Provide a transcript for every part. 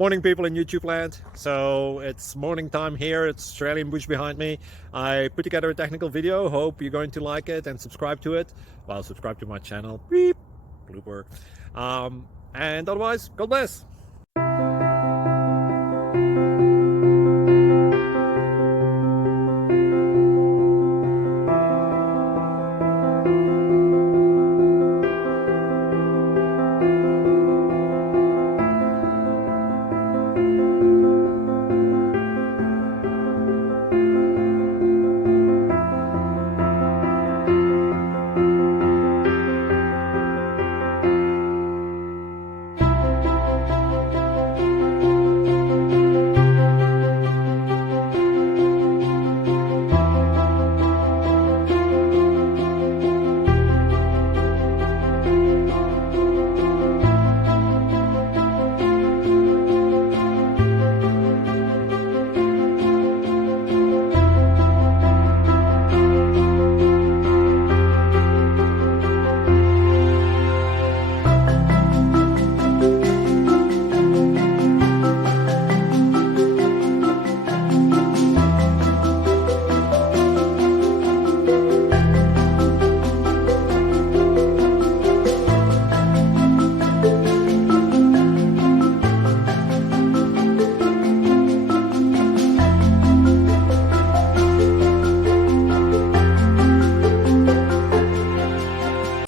Morning, people in YouTube land. So it's morning time here. It's Australian bush behind me. I put together a technical video. Hope you're going to like it and subscribe to it. Well, subscribe to my channel. Beep. Blooper. And otherwise, God bless.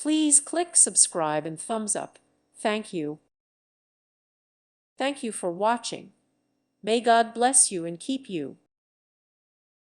Please click subscribe and thumbs up. Thank you. Thank you for watching. May God bless you and keep you.